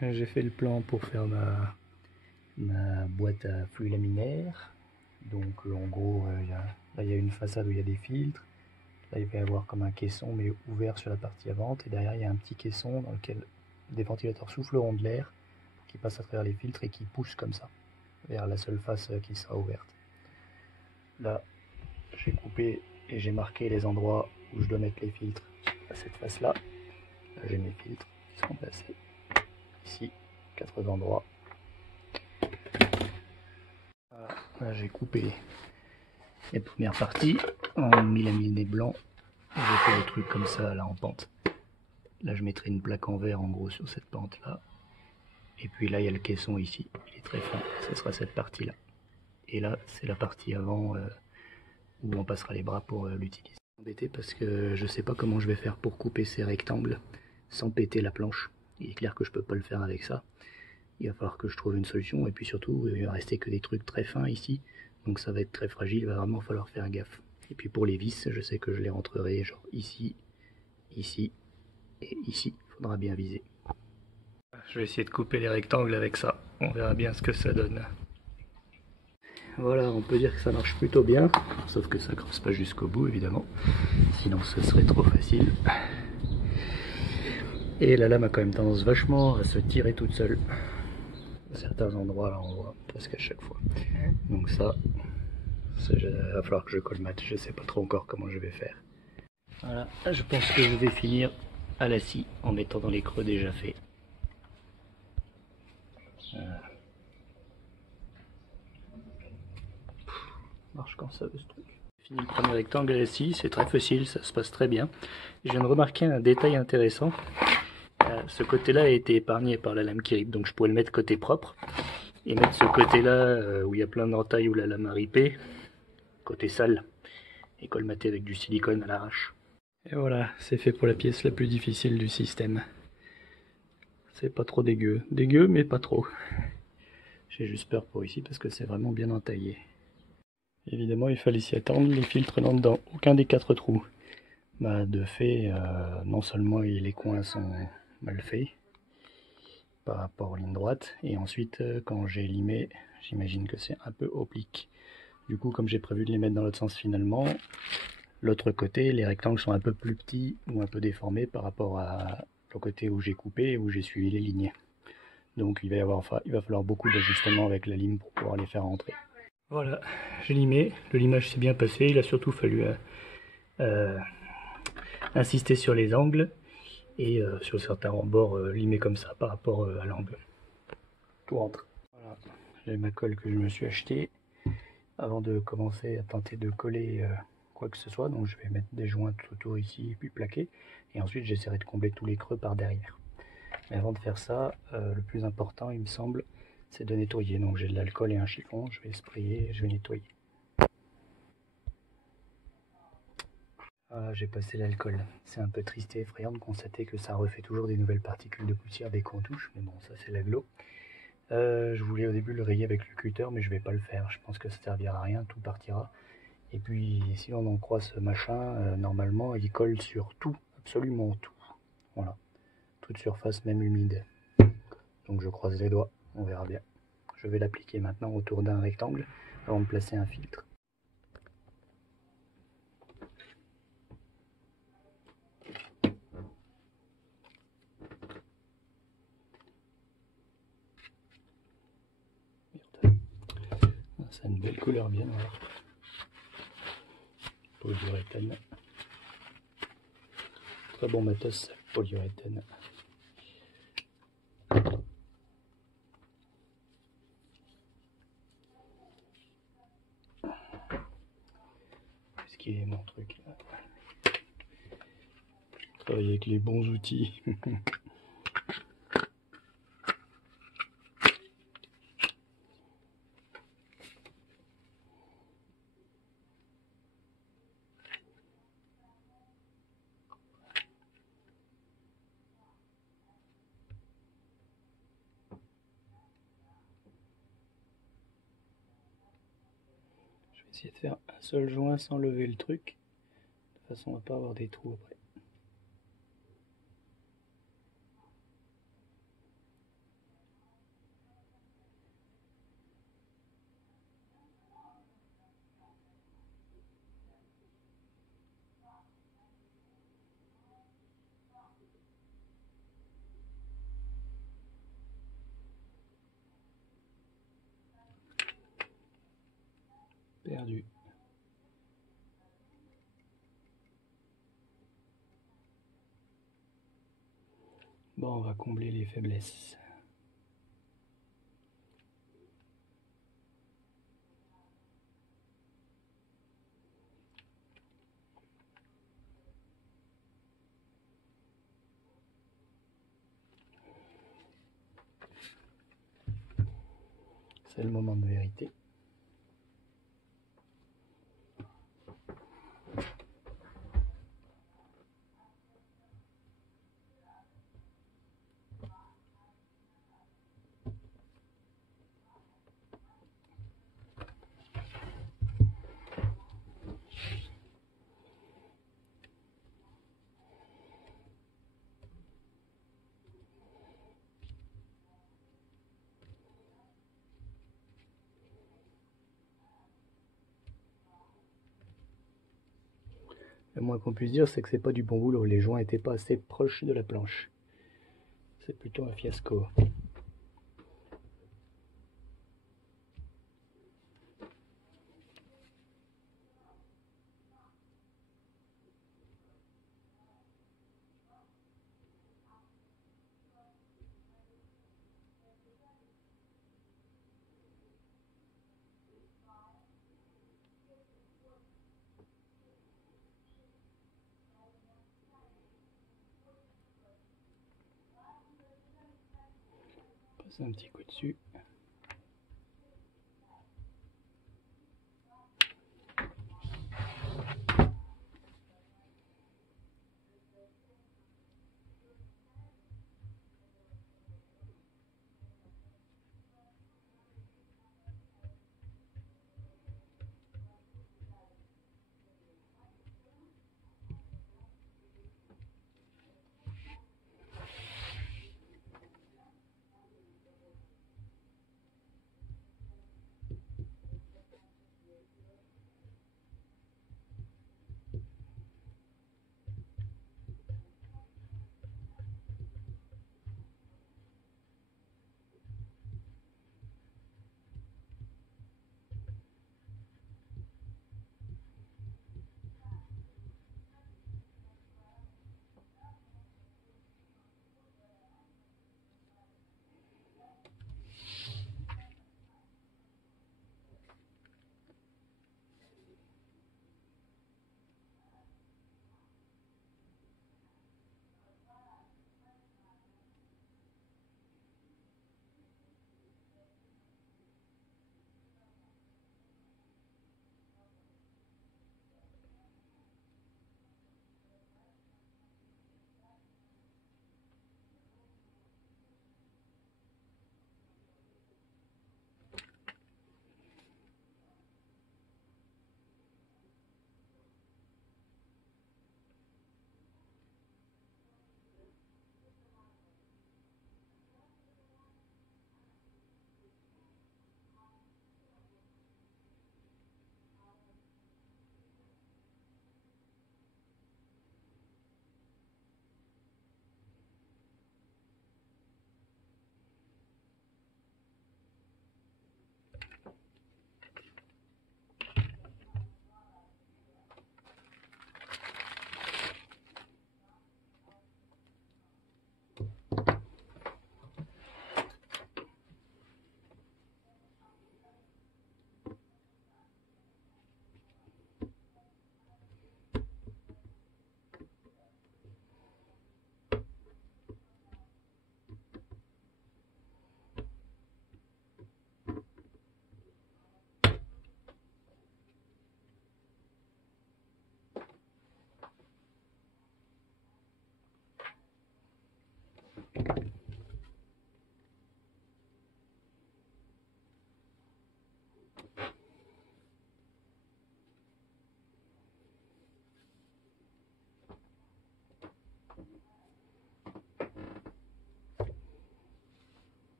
j'ai fait le plan pour faire ma boîte à flux laminaire. Donc en gros, là il y a une façade où il y a des filtres. Là il va y avoir comme un caisson mais ouvert sur la partie avant. Et derrière il y a un petit caisson dans lequel des ventilateurs souffleront de l'air qui passe à travers les filtres et qui pousse comme ça vers la seule face qui sera ouverte. Là j'ai coupé et j'ai marqué les endroits où je dois mettre les filtres à cette face là. Là j'ai mes filtres qui seront placés ici, 4 endroits. Là j'ai coupé les premières parties en milaminé blanc. J'ai fait des trucs comme ça là en pente. Là je mettrai une plaque en verre en gros sur cette pente là. Et puis là il y a le caisson ici, il est très fin, ce sera cette partie là. Et là c'est la partie avant où on passera les bras pour l'utiliser. Embêté parce que je sais pas comment je vais faire pour couper ces rectangles sans péter la planche. Il est clair que je peux pas le faire avec ça. Il va falloir que je trouve une solution et puis surtout il va rester que des trucs très fins ici. Donc ça va être très fragile, il va vraiment falloir faire gaffe. Et puis pour les vis, je sais que je les rentrerai genre ici, ici et ici. Il faudra bien viser. Je vais essayer de couper les rectangles avec ça. On verra bien ce que ça donne. Voilà, on peut dire que ça marche plutôt bien. Sauf que ça creuse pas jusqu'au bout évidemment. Sinon ce serait trop facile. Et la lame a quand même tendance vachement à se tirer toute seule. À certains endroits là on voit presque à chaque fois. Donc ça, il va falloir que je colmate. Je sais pas trop encore comment je vais faire. Voilà, je pense que je vais finir à la scie en mettant dans les creux déjà faits. Marche quand ça veut ce truc. Fini le premier rectangle à la scie, c'est très facile, ça se passe très bien. Je viens de remarquer un détail intéressant. Ce côté-là a été épargné par la lame qui rip, donc je pourrais le mettre côté propre et mettre ce côté-là où il y a plein d'entailles où la lame a ripé, côté sale, et colmater avec du silicone à l'arrache. Et voilà, c'est fait pour la pièce la plus difficile du système. C'est pas trop dégueu. Dégueu, mais pas trop. J'ai juste peur pour ici parce que c'est vraiment bien entaillé. Évidemment, il fallait s'y attendre, les filtres n'entrent dans aucun des 4 trous. Bah, de fait, non seulement les coins sont mal faits par rapport aux lignes droites, et ensuite, quand j'ai limé, j'imagine que c'est un peu oblique. Du coup, comme j'ai prévu de les mettre dans l'autre sens finalement, l'autre côté, les rectangles sont un peu plus petits ou un peu déformés par rapport à le côté où j'ai coupé et où j'ai suivi les lignes. Donc il va falloir beaucoup d'ajustements avec la lime pour pouvoir les faire rentrer. Voilà, j'ai limé, le limage s'est bien passé, il a surtout fallu insister sur les angles et sur certains bords limés comme ça par rapport à l'angle. Tout rentre. Voilà, j'ai ma colle que je me suis achetée avant de commencer à tenter de coller quoi que ce soit, donc je vais mettre des joints tout autour ici et puis plaquer, et ensuite j'essaierai de combler tous les creux par derrière. Mais avant de faire ça, le plus important il me semble, c'est de nettoyer. Donc j'ai de l'alcool et un chiffon, je vais sprayer et je vais nettoyer. Voilà, j'ai passé l'alcool. C'est un peu triste et effrayant de constater que ça refait toujours des nouvelles particules de poussière dès qu'on touche, mais bon, ça c'est l'agglo. Je voulais au début le rayer avec le cutter, mais je vais pas le faire. Je pense que ça servira à rien, tout partira. Et puis, si on en croit ce machin, normalement, il colle sur tout, absolument tout. Voilà, toute surface, même humide. Donc je croise les doigts, on verra bien. Je vais l'appliquer maintenant autour d'un rectangle avant de placer un filtre. C'est une belle couleur bien noire. Polyuréthane. Très bon matos, polyuréthane. Qu'est-ce qu'il est mon truc là? Travailler avec les bons outils. Je vais essayer de faire un seul joint sans lever le truc, de façon à pas avoir des trous après. Perdu. Bon, on va combler les faiblesses. C'est le moment de vérité. Le moins qu'on puisse dire, c'est que c'est pas du bon boulot. Les joints étaient pas assez proches de la planche. C'est plutôt un fiasco. Passe un petit coup dessus.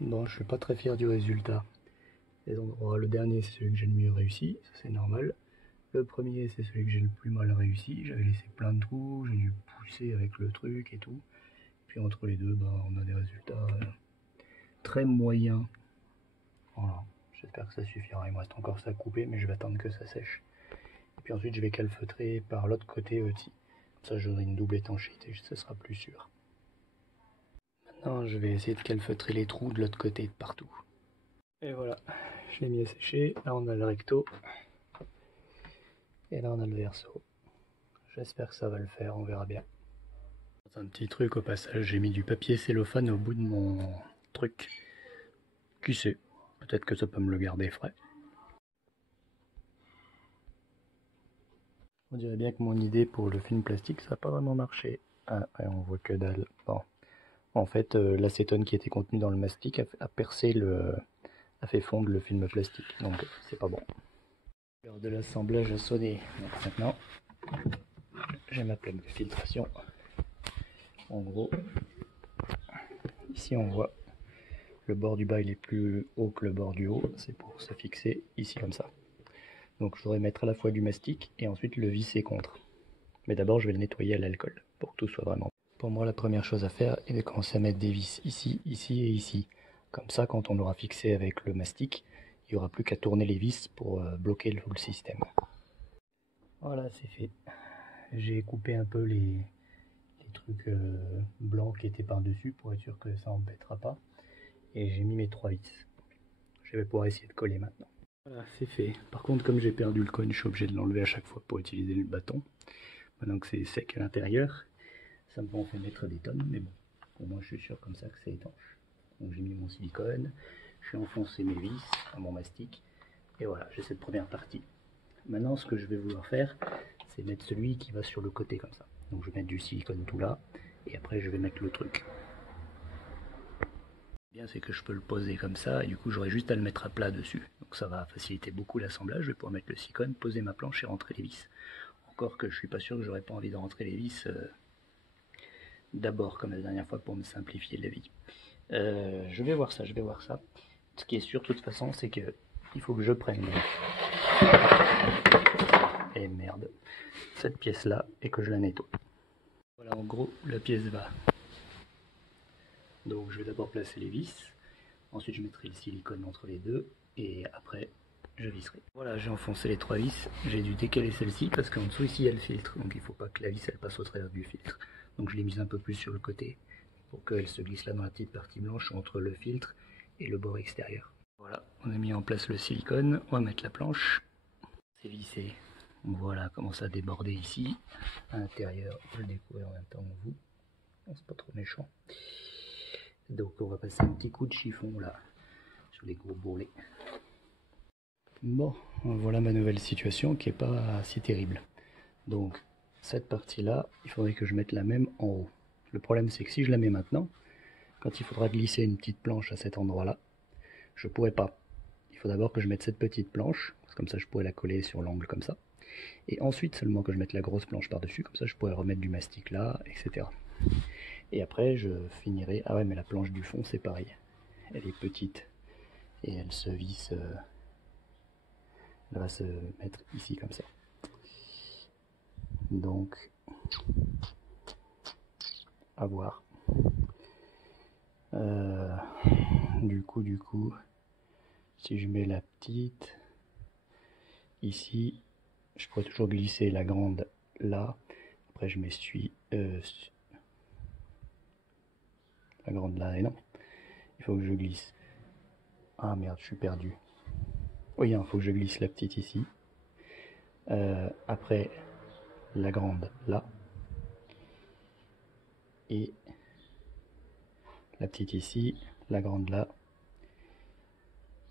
Bon, je suis pas très fier du résultat. Les endroits, le dernier c'est celui que j'ai le mieux réussi, ça c'est normal. Le premier c'est celui que j'ai le plus mal réussi, j'avais laissé plein de trous, j'ai dû pousser avec le truc et tout. Puis entre les deux, bah, on a des résultats très moyens. Voilà, j'espère que ça suffira, il me reste encore ça à couper mais je vais attendre que ça sèche. Et puis ensuite je vais calfeutrer par l'autre côté aussi. Comme ça j'aurai une double étanchéité, ça sera plus sûr. Maintenant je vais essayer de calfeutrer les trous de l'autre côté de partout. Et voilà, je l'ai mis à sécher. Là on a le recto. Et là on a le verso. J'espère que ça va le faire, on verra bien. Un petit truc au passage, j'ai mis du papier cellophane au bout de mon truc. Qui sait, peut-être que ça peut me le garder frais. On dirait bien que mon idée pour le film plastique, ça n'a pas vraiment marché. Ah, ouais, on voit que dalle. Bon. En fait, l'acétone qui était contenu dans le mastic a percé a fait fondre le film plastique, donc c'est pas bon. L'heure de l'assemblage a sonné, donc maintenant j'ai ma plaque de filtration. En gros, ici on voit le bord du bas il est plus haut que le bord du haut, c'est pour se fixer ici comme ça. Donc je voudrais mettre à la fois du mastic et ensuite le visser contre. Mais d'abord je vais le nettoyer à l'alcool pour que tout soit vraiment. Pour moi la première chose à faire est de commencer à mettre des vis ici, ici et ici. Comme ça quand on aura fixé avec le mastic, il n'y aura plus qu'à tourner les vis pour bloquer tout le système. Voilà, c'est fait. J'ai coupé un peu les trucs blancs qui étaient par dessus pour être sûr que ça n'embêtera pas. Et j'ai mis mes 3 vis. Je vais pouvoir essayer de coller maintenant. Voilà, c'est fait. Par contre, comme j'ai perdu le coin, je suis obligé de l'enlever à chaque fois pour utiliser le bâton. Maintenant que c'est sec à l'intérieur, ça me fait mettre des tonnes, mais bon, au moins je suis sûr comme ça que c'est étanche. Donc j'ai mis mon silicone, j'ai enfoncé mes vis à mon mastic, et voilà, j'ai cette première partie. Maintenant, ce que je vais vouloir faire, c'est mettre celui qui va sur le côté comme ça. Donc je vais mettre du silicone tout là, et après je vais mettre le truc. Bien, c'est que je peux le poser comme ça, et du coup j'aurai juste à le mettre à plat dessus. Donc ça va faciliter beaucoup l'assemblage, je vais pouvoir mettre le silicone, poser ma planche et rentrer les vis. Encore que je suis pas sûr que j'aurais pas envie de rentrer les vis d'abord comme la dernière fois pour me simplifier la vie. Je vais voir ça, je vais voir ça. Ce qui est sûr de toute façon, c'est que il faut que je prenne et merde, cette pièce là et que je la nettoie. Voilà en gros la pièce va. Donc je vais d'abord placer les vis, ensuite je mettrai le silicone entre les deux et après je visserai. Voilà, j'ai enfoncé les 3 vis, j'ai dû décaler celle-ci parce qu'en dessous ici il y a le filtre, donc il ne faut pas que la vis elle passe au travers du filtre. Donc je l'ai mise un peu plus sur le côté pour qu'elle se glisse là dans la petite partie blanche entre le filtre et le bord extérieur. Voilà, on a mis en place le silicone, on va mettre la planche, c'est vissé. Voilà comment ça a débordé ici, à l'intérieur, je le découvre en même temps que vous, c'est pas trop méchant. Donc on va passer un petit coup de chiffon là, sur les gros bourrelets. Bon, voilà ma nouvelle situation qui est pas si terrible. Donc cette partie là, il faudrait que je mette la même en haut. Le problème c'est que si je la mets maintenant, quand il faudra glisser une petite planche à cet endroit là, je pourrais pas. Il faut d'abord que je mette cette petite planche, comme ça je pourrais la coller sur l'angle comme ça. Et ensuite seulement que je mette la grosse planche par dessus, comme ça je pourrais remettre du mastic là, etc. Et après je finirai, ah ouais mais la planche du fond c'est pareil, elle est petite et elle se visse, elle va se mettre ici comme ça. Donc à voir. Du coup, si je mets la petite ici, je pourrais toujours glisser la grande là. Après je m'essuie la grande là, et non, il faut que je glisse. Ah merde, je suis perdu. Oui, il faut que je glisse la petite ici. Après la grande là. Et la petite ici, la grande là.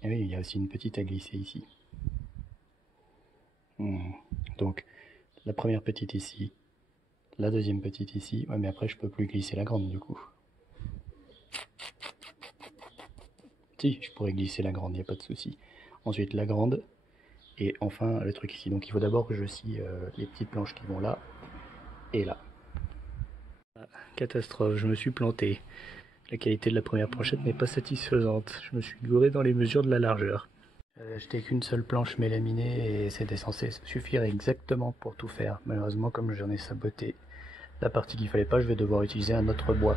Et oui, il y a aussi une petite à glisser ici. Donc la première petite ici, la deuxième petite ici. Ouais, mais après je peux plus glisser la grande du coup. Si, je pourrais glisser la grande, il n'y a pas de souci. Ensuite la grande et enfin le truc ici. Donc il faut d'abord que je scie les petites planches qui vont là et là. Catastrophe, je me suis planté. La qualité de la première planchette n'est pas satisfaisante. Je me suis gouré dans les mesures de la largeur. J'avais acheté qu'une seule planche mélaminée et c'était censé suffire exactement pour tout faire. Malheureusement, comme j'en ai saboté la partie qu'il fallait pas, je vais devoir utiliser un autre bois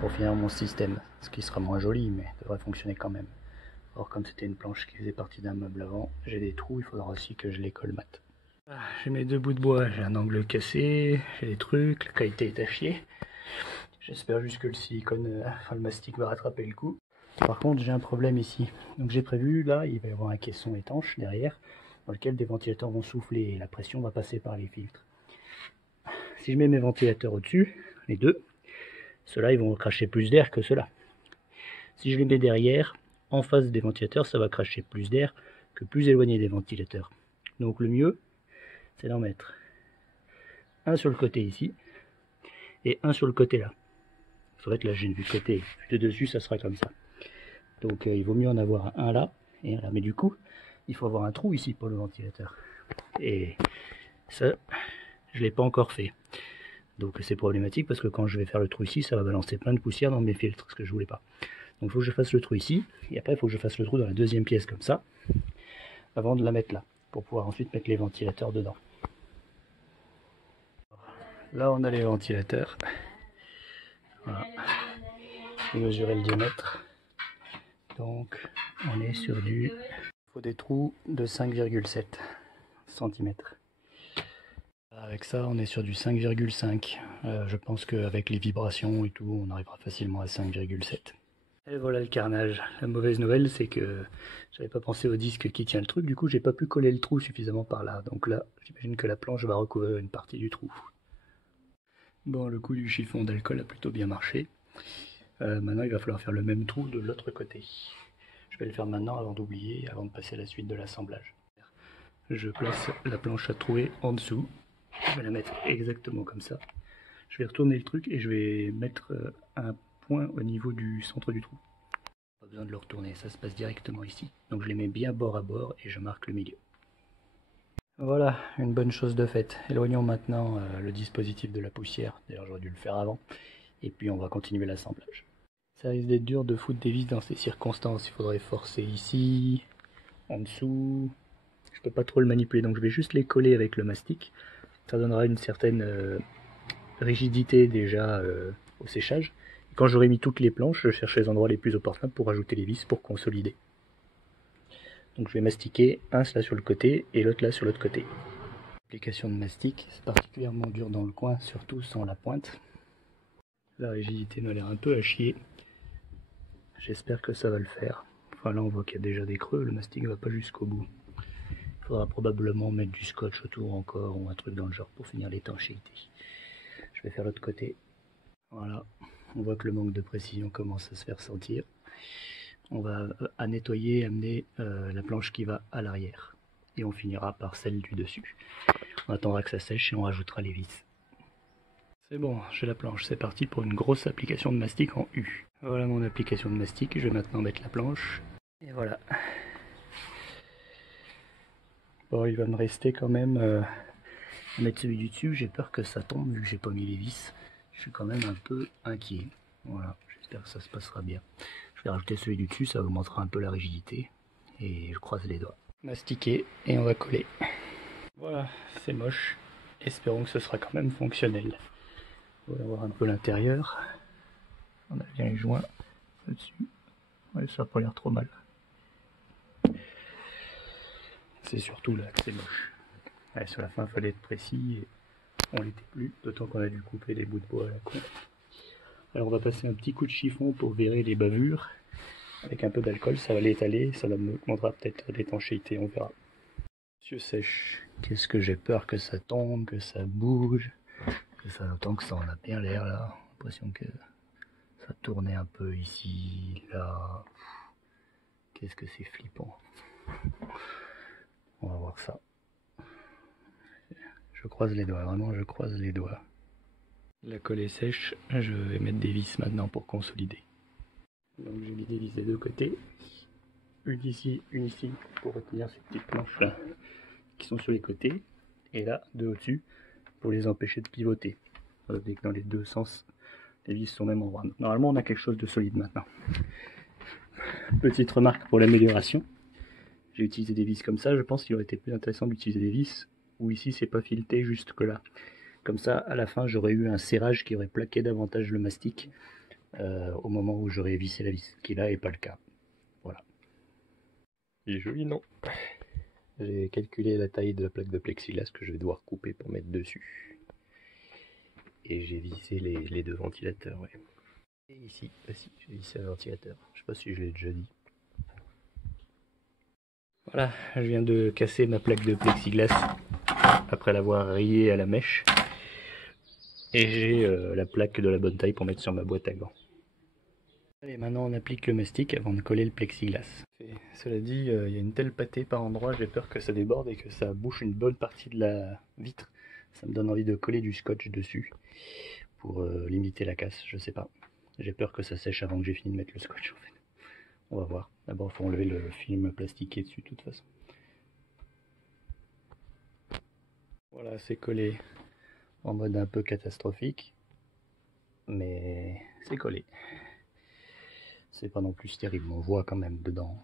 pour finir mon système. Ce qui sera moins joli, mais devrait fonctionner quand même. Or, comme c'était une planche qui faisait partie d'un meuble avant, j'ai des trous, il faudra aussi que je les colmate. J'ai mes deux bouts de bois, j'ai un angle cassé, j'ai des trucs, la qualité est à chier. J'espère juste que le silicone, enfin le mastic va rattraper le coup. Par contre, j'ai un problème ici. Donc j'ai prévu, là, il va y avoir un caisson étanche derrière, dans lequel des ventilateurs vont souffler et la pression va passer par les filtres. Si je mets mes ventilateurs au-dessus, les deux, ceux-là, ils vont cracher plus d'air que ceux-là. Si je les mets derrière, en face des ventilateurs, ça va cracher plus d'air que plus éloigné des ventilateurs. Donc le mieux, c'est d'en mettre un sur le côté ici, et un sur le côté là. En fait, là, j'ai une vue de côté, de dessus, ça sera comme ça. Donc il vaut mieux en avoir un là et un là. Mais du coup, il faut avoir un trou ici pour le ventilateur. Et ça, je ne l'ai pas encore fait. Donc c'est problématique parce que quand je vais faire le trou ici, ça va balancer plein de poussière dans mes filtres, ce que je voulais pas. Donc il faut que je fasse le trou ici, et après il faut que je fasse le trou dans la deuxième pièce comme ça, avant de la mettre là, pour pouvoir ensuite mettre les ventilateurs dedans. Là on a les ventilateurs. Voilà. Je vais mesurer le diamètre. Donc on est sur du... Il faut des trous de 5,7 cm. Avec ça on est sur du 5,5. Je pense qu'avec les vibrations et tout, on arrivera facilement à 5,7. Et voilà le carnage. La mauvaise nouvelle, c'est que j'avais pas pensé au disque qui tient le truc, du coup j'ai pas pu coller le trou suffisamment par là. Donc là, j'imagine que la planche va recouvrir une partie du trou. Bon, le coup du chiffon d'alcool a plutôt bien marché. Maintenant, il va falloir faire le même trou de l'autre côté. Je vais le faire maintenant avant d'oublier, avant de passer à la suite de l'assemblage. Je place la planche à trouer en dessous. Je vais la mettre exactement comme ça. Je vais retourner le truc et je vais mettre un point au niveau du centre du trou. Pas besoin de le retourner, ça se passe directement ici. Donc je les mets bien bord à bord et je marque le milieu. Voilà, une bonne chose de faite. Éloignons maintenant le dispositif de la poussière. D'ailleurs j'aurais dû le faire avant. Et puis on va continuer l'assemblage. Ça risque d'être dur de foutre des vis dans ces circonstances. Il faudrait forcer ici, en dessous. Je peux pas trop le manipuler, donc je vais juste les coller avec le mastic. Ça donnera une certaine rigidité déjà au séchage. Et quand j'aurai mis toutes les planches, je cherche les endroits les plus opportuns pour ajouter les vis pour consolider. Donc je vais mastiquer un là sur le côté et l'autre là sur l'autre côté. L'application de mastic, c'est particulièrement dur dans le coin, surtout sans la pointe. La rigidité m'a l'air un peu à chier. J'espère que ça va le faire. Enfin là on voit qu'il y a déjà des creux, le mastic ne va pas jusqu'au bout. Il faudra probablement mettre du scotch autour encore ou un truc dans le genre pour finir l'étanchéité. Je vais faire l'autre côté. Voilà, on voit que le manque de précision commence à se faire sentir. On va à nettoyer, amener la planche qui va à l'arrière. Et on finira par celle du dessus. On attendra que ça sèche et on rajoutera les vis. C'est bon, j'ai la planche, c'est parti pour une grosse application de mastic en U. Voilà mon application de mastic, je vais maintenant mettre la planche. Et voilà. Bon, il va me rester quand même à mettre celui du dessus. J'ai peur que ça tombe vu que j'ai pas mis les vis. Je suis quand même un peu inquiet. Voilà, j'espère que ça se passera bien. Je vais rajouter celui du dessus, ça augmentera un peu la rigidité. Et je croise les doigts. Mastiquer et on va coller. Voilà, c'est moche. Espérons que ce sera quand même fonctionnel. On va voir un peu l'intérieur. On a bien les joints là-dessus. Ouais, ça n'a pas l'air trop mal. C'est surtout là que c'est moche. Ouais, sur la fin, il fallait être précis et on l'était plus, d'autant qu'on a dû couper des bouts de bois à la con. Alors on va passer un petit coup de chiffon pour virer les bavures. Avec un peu d'alcool, ça va l'étaler, ça me montrera peut-être l'étanchéité, on verra. Monsieur sèche, qu'est-ce que j'ai peur que ça tombe, que ça bouge, que ça, autant que ça en a bien l'air là. J'ai l'impression que ça tournait un peu ici, là. Qu'est-ce que c'est flippant. On va voir ça. Je croise les doigts, vraiment je croise les doigts. La colle est sèche, je vais mettre des vis maintenant pour consolider. Donc j'ai mis des vis des deux côtés. Une ici pour retenir ces petites planches là qui sont sur les côtés. Et là, deux au-dessus pour les empêcher de pivoter. Avec dans les deux sens Les vis sont au même endroit. Normalement on a quelque chose de solide maintenant. Petite remarque pour l'amélioration. J'ai utilisé des vis comme ça, je pense qu'il aurait été plus intéressant d'utiliser des vis où ici c'est pas fileté juste que là. Comme ça, à la fin, j'aurais eu un serrage qui aurait plaqué davantage le mastic au moment où j'aurais vissé la vis, qui là n'est pas le cas. Voilà. Il est joli, non? J'ai calculé la taille de la plaque de plexiglas que je vais devoir couper pour mettre dessus. Et j'ai vissé les deux ventilateurs, ouais. Et ici, aussi, j'ai vissé un ventilateur. Je sais pas si je l'ai déjà dit. Voilà, je viens de casser ma plaque de plexiglas après l'avoir rayée à la mèche. Et j'ai la plaque de la bonne taille pour mettre sur ma boîte à gants. Allez, maintenant on applique le mastic avant de coller le plexiglas. Et cela dit, il y a une telle pâtée par endroit, j'ai peur que ça déborde et que ça bouche une bonne partie de la vitre. Ça me donne envie de coller du scotch dessus pour limiter la casse, je sais pas. J'ai peur que ça sèche avant que j'ai fini de mettre le scotch en fait. On va voir. D'abord, il faut enlever le film plastique qui est dessus de toute façon. Voilà, c'est collé en mode un peu catastrophique, mais c'est collé. C'est pas non plus terrible, on voit quand même dedans.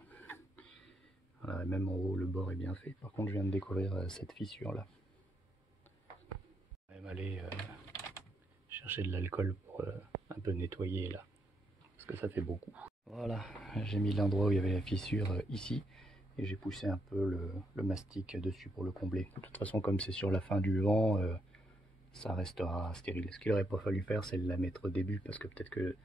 Voilà, même en haut, le bord est bien fait. Par contre, je viens de découvrir cette fissure là. Je vais même aller chercher de l'alcool pour un peu nettoyer là, parce que ça fait beaucoup. Voilà, j'ai mis l'endroit où il y avait la fissure ici, et j'ai poussé un peu le mastic dessus pour le combler. De toute façon, comme c'est sur la fin du vent, ça restera stérile. Ce qu'il n'aurait pas fallu faire, c'est la mettre au début, parce que peut-être que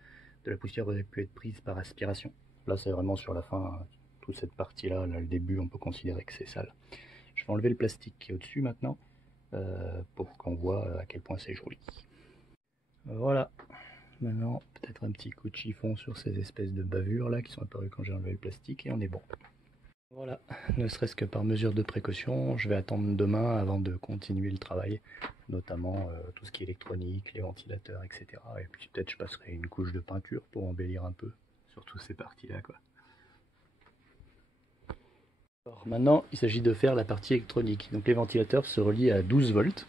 de la poussière aurait pu être prise par aspiration. Là, c'est vraiment sur la fin, toute cette partie-là, là, le début, on peut considérer que c'est sale. Je vais enlever le plastique qui est au-dessus maintenant, pour qu'on voit à quel point c'est joli. Voilà. Maintenant, peut-être un petit coup de chiffon sur ces espèces de bavures là qui sont apparues quand j'ai enlevé le plastique et on est bon. Voilà, ne serait-ce que par mesure de précaution, je vais attendre demain avant de continuer le travail, notamment tout ce qui est électronique, les ventilateurs, etc. Et puis peut-être je passerai une couche de peinture pour embellir un peu, surtout ces parties-là quoi. Alors maintenant, il s'agit de faire la partie électronique. Donc les ventilateurs se relient à 12 volts,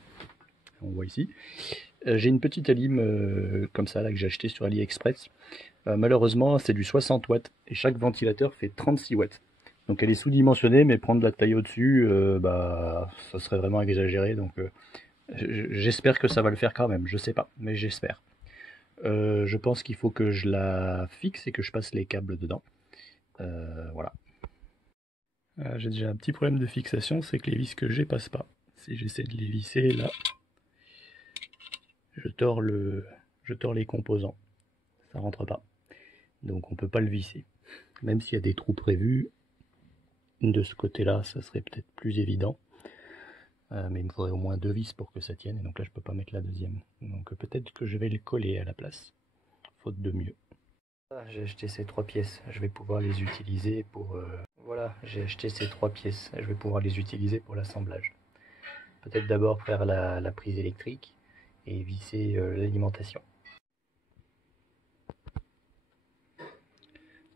on voit ici. J'ai une petite alim comme ça là que j'ai acheté sur AliExpress. Malheureusement, c'est du 60 watts et chaque ventilateur fait 36 watts. Donc elle est sous-dimensionnée, mais prendre la taille au-dessus, bah, ça serait vraiment exagéré. Donc j'espère que ça va le faire quand même. Je sais pas, mais j'espère. Je pense qu'il faut que je la fixe et que je passe les câbles dedans. Voilà. J'ai déjà un petit problème de fixation, c'est que les vis que j'ai passent pas. Si j'essaie de les visser là, je tords les composants. Ça rentre pas. Donc on peut pas le visser. Même s'il y a des trous prévus, de ce côté-là, ça serait peut-être plus évident. Mais il me faudrait au moins 2 vis pour que ça tienne. Et donc là, je peux pas mettre la deuxième. Donc peut-être que je vais le coller à la place. Faute de mieux. Ah, j'ai acheté ces 3 pièces. Je vais pouvoir les utiliser pour... Voilà, j'ai acheté ces 3 pièces. Je vais pouvoir les utiliser pour l'assemblage. Peut-être d'abord faire la prise électrique et visser l'alimentation.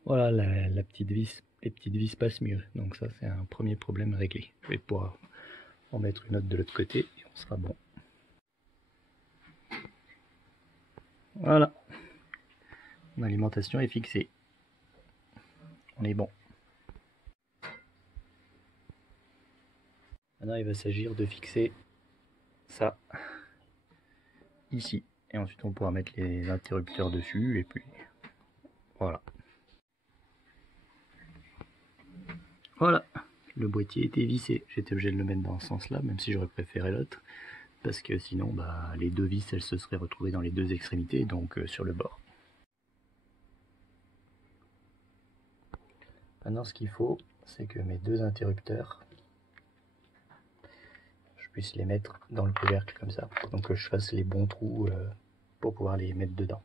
Voilà, la petite vis, les petites vis passent mieux. Donc ça, c'est un premier problème réglé. Je vais pouvoir en mettre une autre de l'autre côté et on sera bon. Voilà. Mon alimentation est fixée. On est bon. Maintenant, il va s'agir de fixer ça ici. Et ensuite, on pourra mettre les interrupteurs dessus et puis voilà. Voilà. Le boîtier était vissé. J'étais obligé de le mettre dans ce sens-là, même si j'aurais préféré l'autre. Parce que sinon, bah, les deux vis, elles se seraient retrouvées dans les deux extrémités, donc sur le bord. Maintenant, ce qu'il faut, c'est que mes deux interrupteurs, je puisse les mettre dans le couvercle comme ça, donc que je fasse les bons trous pour pouvoir les mettre dedans.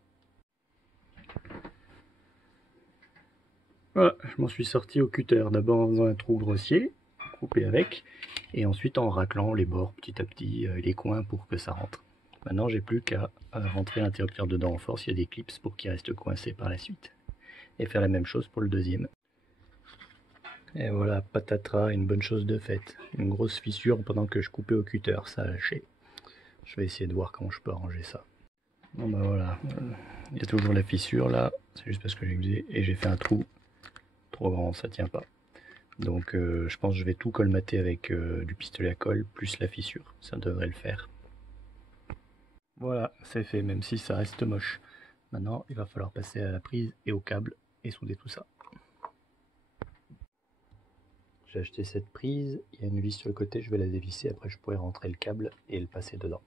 Voilà, je m'en suis sorti au cutter, d'abord en faisant un trou grossier, coupé avec, et ensuite en raclant les bords petit à petit, les coins pour que ça rentre. Maintenant, j'ai plus qu'à rentrer l'interrupteur dedans en force, il y a des clips pour qu'il reste coincé par la suite. Et faire la même chose pour le deuxième. Et voilà, patatras, une bonne chose de faite. Une grosse fissure pendant que je coupais au cutter, ça a lâché. Je vais essayer de voir comment je peux arranger ça. Bon bah voilà, il y a toujours la fissure là, c'est juste parce que j'ai usé et j'ai fait un trou trop grand, ça tient pas. Donc je pense que je vais tout colmater avec du pistolet à colle plus la fissure, ça devrait le faire. Voilà, c'est fait, même si ça reste moche. Maintenant, il va falloir passer à la prise et au câble et souder tout ça. J'ai acheté cette prise, il y a une vis sur le côté, je vais la dévisser, après je pourrai rentrer le câble et le passer dedans.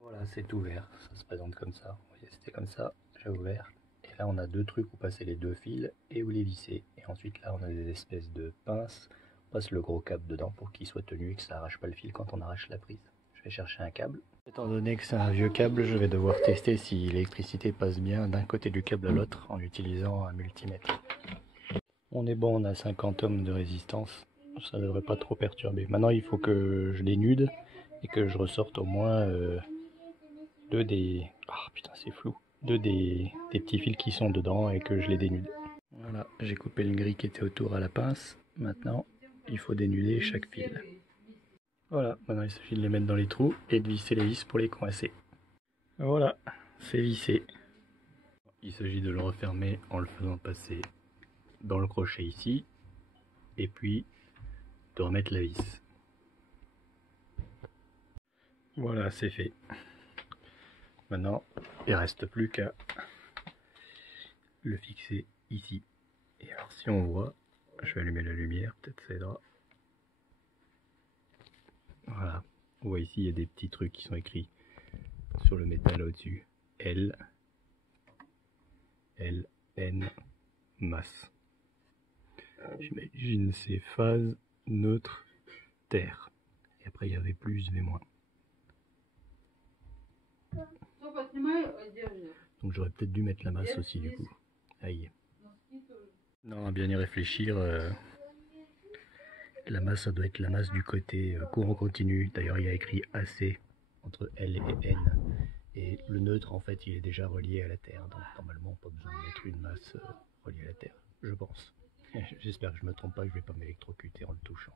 Voilà, c'est ouvert, ça se présente comme ça. Vous voyez, c'était comme ça, j'ai ouvert. Et là, on a deux trucs où passer les deux fils et où les visser. Et ensuite, là, on a des espèces de pinces. On passe le gros câble dedans pour qu'il soit tenu et que ça arrache pas le fil quand on arrache la prise. Je vais chercher un câble. Étant donné que c'est un vieux câble, je vais devoir tester si l'électricité passe bien d'un côté du câble à l'autre en utilisant un multimètre. On est bon, on a 50 ohms de résistance. Ça devrait pas trop perturber. Maintenant, il faut que je dénude et que je ressorte au moins deux des... Ah putain, c'est flou. Deux des petits fils qui sont dedans et que je les dénude. Voilà, j'ai coupé le gris qui était autour à la pince. Maintenant, il faut dénuder chaque fil. Voilà, maintenant il suffit de les mettre dans les trous et de visser les vis pour les coincer. Voilà, c'est vissé. Il s'agit de le refermer en le faisant passer dans le crochet ici et puis de remettre la vis. Voilà, c'est fait. Maintenant, il ne reste plus qu'à le fixer ici. Et alors si on voit, je vais allumer la lumière, peut-être ça aidera. Voilà, on voit ici il y a des petits trucs qui sont écrits sur le métal au-dessus. L, N, masse. J'imagine c'est phase, neutre, terre. Et après il y avait plus, V-. Donc j'aurais peut-être dû mettre la masse aussi du coup. Aïe. Non, à bien y réfléchir, la masse ça doit être la masse du côté courant continu. D'ailleurs il y a écrit AC entre L et N. Et le neutre en fait il est déjà relié à la Terre. Donc normalement pas besoin de mettre une masse reliée à la Terre, je pense. J'espère que je me trompe pas, que je vais pas m'électrocuter en le touchant.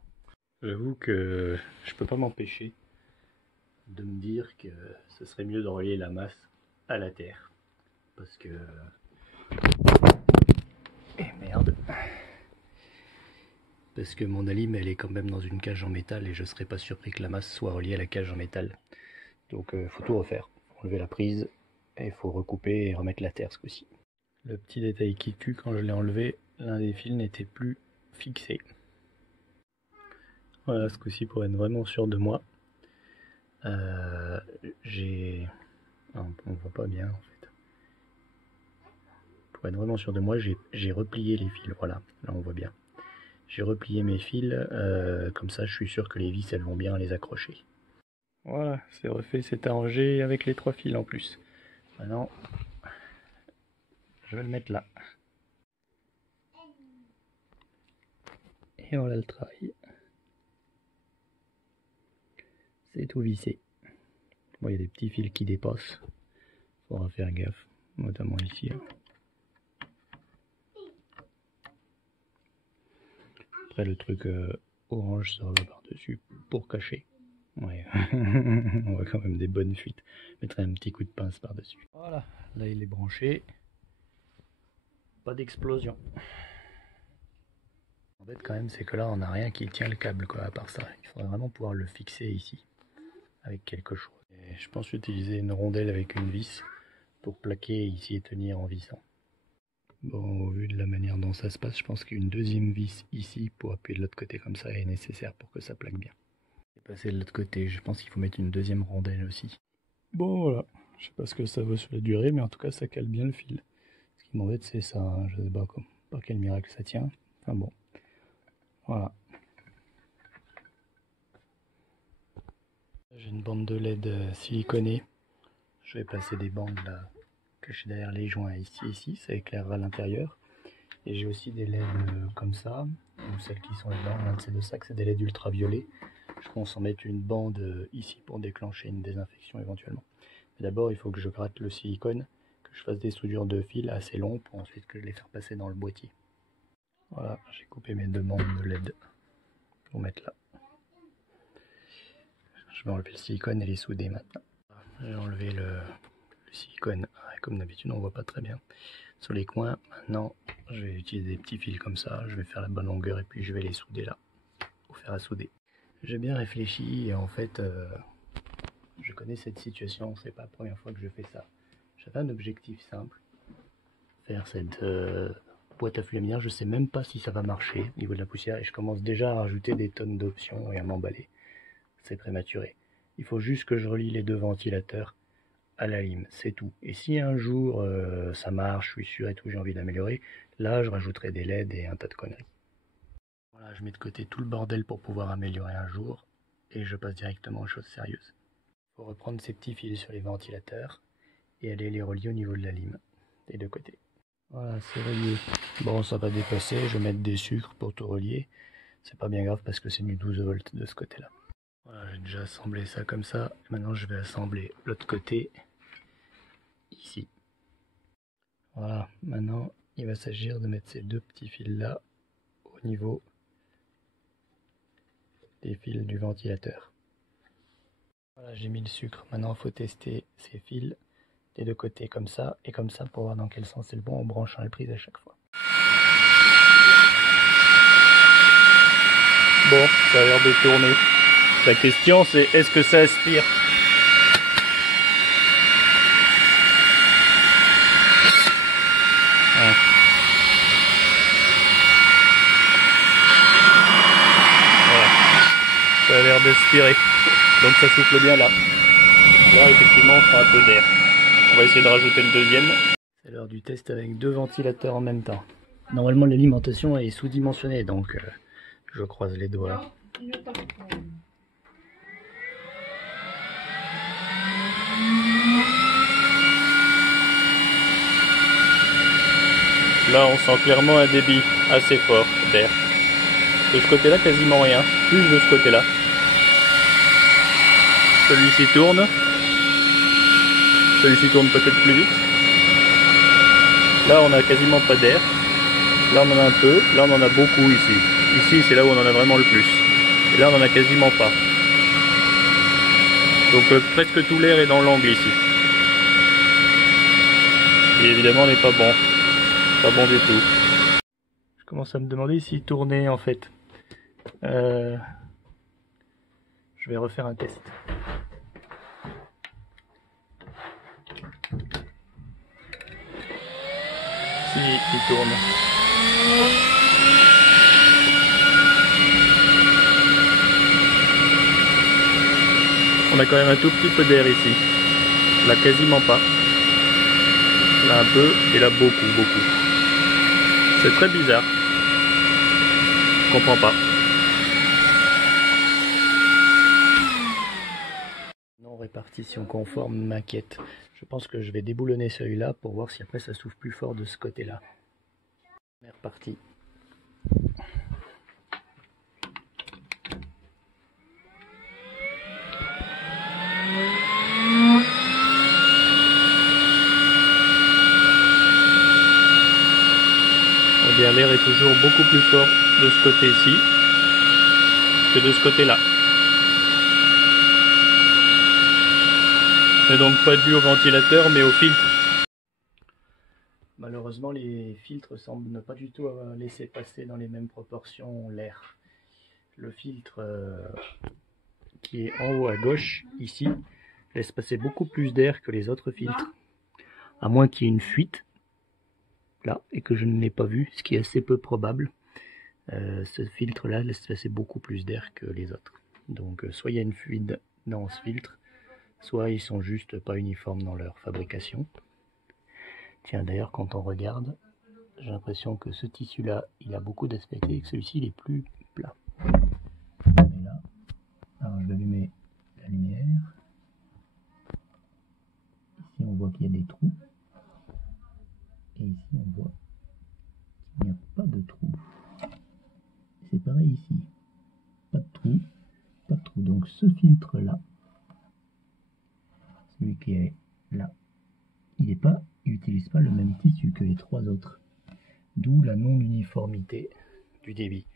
J'avoue que je peux pas m'empêcher de me dire que ce serait mieux de relier la masse à la Terre. Parce que... Eh merde. Parce que mon alim elle est quand même dans une cage en métal et je serais pas surpris que la masse soit reliée à la cage en métal. Donc faut tout refaire. Faut enlever la prise et il faut recouper et remettre la terre ce coup-ci. Le petit détail qui tue, quand je l'ai enlevé, l'un des fils n'était plus fixé. Voilà, ce coup-ci pour être vraiment sûr de moi. J'ai... on voit pas bien en fait. Pour être vraiment sûr de moi, j'ai replié les fils. Voilà, là on voit bien. J'ai replié mes fils, comme ça je suis sûr que les vis elles vont bien les accrocher. Voilà, c'est refait, c'est arrangé avec les trois fils en plus. Maintenant, je vais le mettre là. Et voilà le travail. C'est tout vissé. Bon, il y a des petits fils qui dépassent. Faudra faire gaffe, notamment ici. Après le truc orange sera là par-dessus pour cacher. Ouais, on voit quand même des bonnes fuites. Je mettrai un petit coup de pince par-dessus. Voilà, là il est branché. Pas d'explosion. En fait quand même c'est que là on n'a rien qui tient le câble quoi, à part ça. Il faudrait vraiment pouvoir le fixer ici avec quelque chose. Et je pense utiliser une rondelle avec une vis pour plaquer ici et tenir en vissant. Bon, au vu de la manière dont ça se passe, je pense qu'une deuxième vis ici pour appuyer de l'autre côté comme ça est nécessaire pour que ça plaque bien. Et passer de l'autre côté, je pense qu'il faut mettre une deuxième rondelle aussi. Bon voilà, je sais pas ce que ça vaut sur la durée, mais en tout cas ça cale bien le fil. Ce qui m'embête c'est ça, hein. Je sais pas par quel miracle ça tient. Enfin bon, voilà. J'ai une bande de LED siliconée. Je vais placer des bandes là, cachées derrière les joints ici et ici, ça éclairera l'intérieur. Et j'ai aussi des LED comme ça, ou celles qui sont là-dedans, l'un de ces deux sacs, c'est des LED ultraviolets. Je pense en mettre une bande ici pour déclencher une désinfection éventuellement. Mais d'abord, il faut que je gratte le silicone, que je fasse des soudures de fil assez longs pour ensuite que je les fasse passer dans le boîtier. Voilà, j'ai coupé mes deux bandes de LED pour mettre là. Je vais enlever le silicone et les souder maintenant. J'ai enlevé le silicone. Comme d'habitude, on voit pas très bien sur les coins. Maintenant, je vais utiliser des petits fils comme ça. Je vais faire la bonne longueur et puis je vais les souder là, au fer à souder. J'ai bien réfléchi et en fait, je connais cette situation. C'est pas la première fois que je fais ça. J'avais un objectif simple, faire cette boîte à flux laminaire. Je sais même pas si ça va marcher au niveau de la poussière et je commence déjà à rajouter des tonnes d'options et à m'emballer. C'est prématuré. Il faut juste que je relie les deux ventilateurs à la lime, c'est tout. Et si un jour ça marche, je suis sûr et tout, j'ai envie d'améliorer, là je rajouterai des LED et un tas de conneries. Voilà, je mets de côté tout le bordel pour pouvoir améliorer un jour et je passe directement aux choses sérieuses. Il faut reprendre ces petits fils sur les ventilateurs et aller les relier au niveau de la lime des deux côtés. Voilà, c'est relié. Bon, ça va dépasser, je vais mettre des sucres pour tout relier. C'est pas bien grave parce que c'est du 12 volts de ce côté-là. Voilà, j'ai déjà assemblé ça comme ça. Maintenant, je vais assembler l'autre côté, ici. Voilà, maintenant, il va s'agir de mettre ces deux petits fils-là au niveau des fils du ventilateur. Voilà, j'ai mis le sucre. Maintenant, il faut tester ces fils des deux côtés comme ça et comme ça pour voir dans quel sens c'est le bon en branchant les prises à chaque fois. Bon, ça a l'air de tourner. La question c'est est-ce que ça aspire? Ouais. Voilà. Ça a l'air d'aspirer. Donc ça souffle bien là. Là effectivement on fera un peu d'air. On va essayer de rajouter le deuxième. C'est l'heure du test avec deux ventilateurs en même temps. Normalement l'alimentation est sous-dimensionnée donc je croise les doigts. Là on sent clairement un débit assez fort d'air. De ce côté là quasiment rien, plus de ce côté là. Celui-ci tourne. Celui-ci tourne peut-être plus vite. Là on a quasiment pas d'air. Là on en a un peu, là on en a beaucoup ici. Ici c'est là où on en a vraiment le plus. Et là on en a quasiment pas. Donc presque tout l'air est dans l'angle ici. Et évidemment on n'est pas bon. Pas bon du tout. Je commence à me demander s'il tournait en fait. Je vais refaire un test. Si, il tourne. On a quand même un tout petit peu d'air ici. Là quasiment pas. Là un peu et là beaucoup. C'est très bizarre. Je comprends pas. Non, répartition conforme m'inquiète. Je pense que je vais déboulonner celui-là pour voir si après ça souffle plus fort de ce côté-là. On est reparti. Eh bien, l'air est toujours beaucoup plus fort de ce côté-ci que de ce côté-là. C'est donc pas dû au ventilateur mais au filtre. Malheureusement les filtres semblent ne pas du tout laisser passer dans les mêmes proportions l'air. Le filtre qui est en haut à gauche ici laisse passer beaucoup plus d'air que les autres filtres. À moins qu'il y ait une fuite là et que je ne l'ai pas vu, ce qui est assez peu probable. Ce filtre là laisse passer beaucoup plus d'air que les autres. Donc soit il y a une fuite dans ce filtre, soit ils sont juste pas uniformes dans leur fabrication. Tiens, d'ailleurs, quand on regarde, j'ai l'impression que ce tissu-là, il a beaucoup d'aspects et que celui-ci, il est plus plat. Et là, alors je vais allumer la lumière. Ici, on voit qu'il y a des trous. Et ici, on voit qu'il n'y a pas de trous. C'est pareil ici. Pas de trous. Pas de trous. Donc, ce filtre-là, celui qui est là, il n'utilise pas le même tissu que les trois autres. D'où la non-uniformité du débit.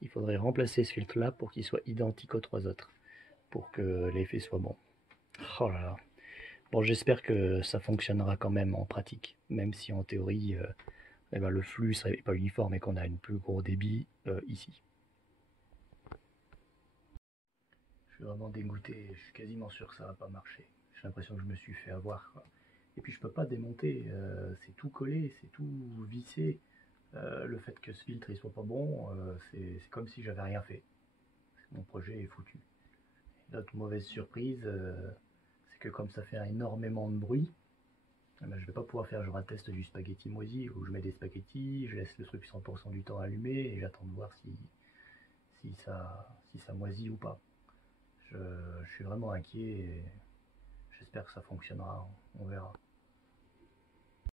Il faudrait remplacer ce filtre-là pour qu'il soit identique aux trois autres, pour que l'effet soit bon. Oh là là. Bon, j'espère que ça fonctionnera quand même en pratique, même si en théorie, eh ben, le flux serait pas uniforme et qu'on a une plus gros débit ici. Je suis vraiment dégoûté, je suis quasiment sûr que ça va pas marcher. J'ai l'impression que je me suis fait avoir, quoi. Et puis je peux pas démonter, c'est tout collé, c'est tout vissé. Le fait que ce filtre il soit pas bon, c'est comme si j'avais rien fait. Mon projet est foutu. L'autre mauvaise surprise, c'est que comme ça fait énormément de bruit, eh ben, je vais pas pouvoir faire genre un test du spaghetti moisi où je mets des spaghettis, je laisse le truc 100% du temps allumé et j'attends de voir si ça moisit ou pas. Je suis vraiment inquiet et j'espère que ça fonctionnera, on verra.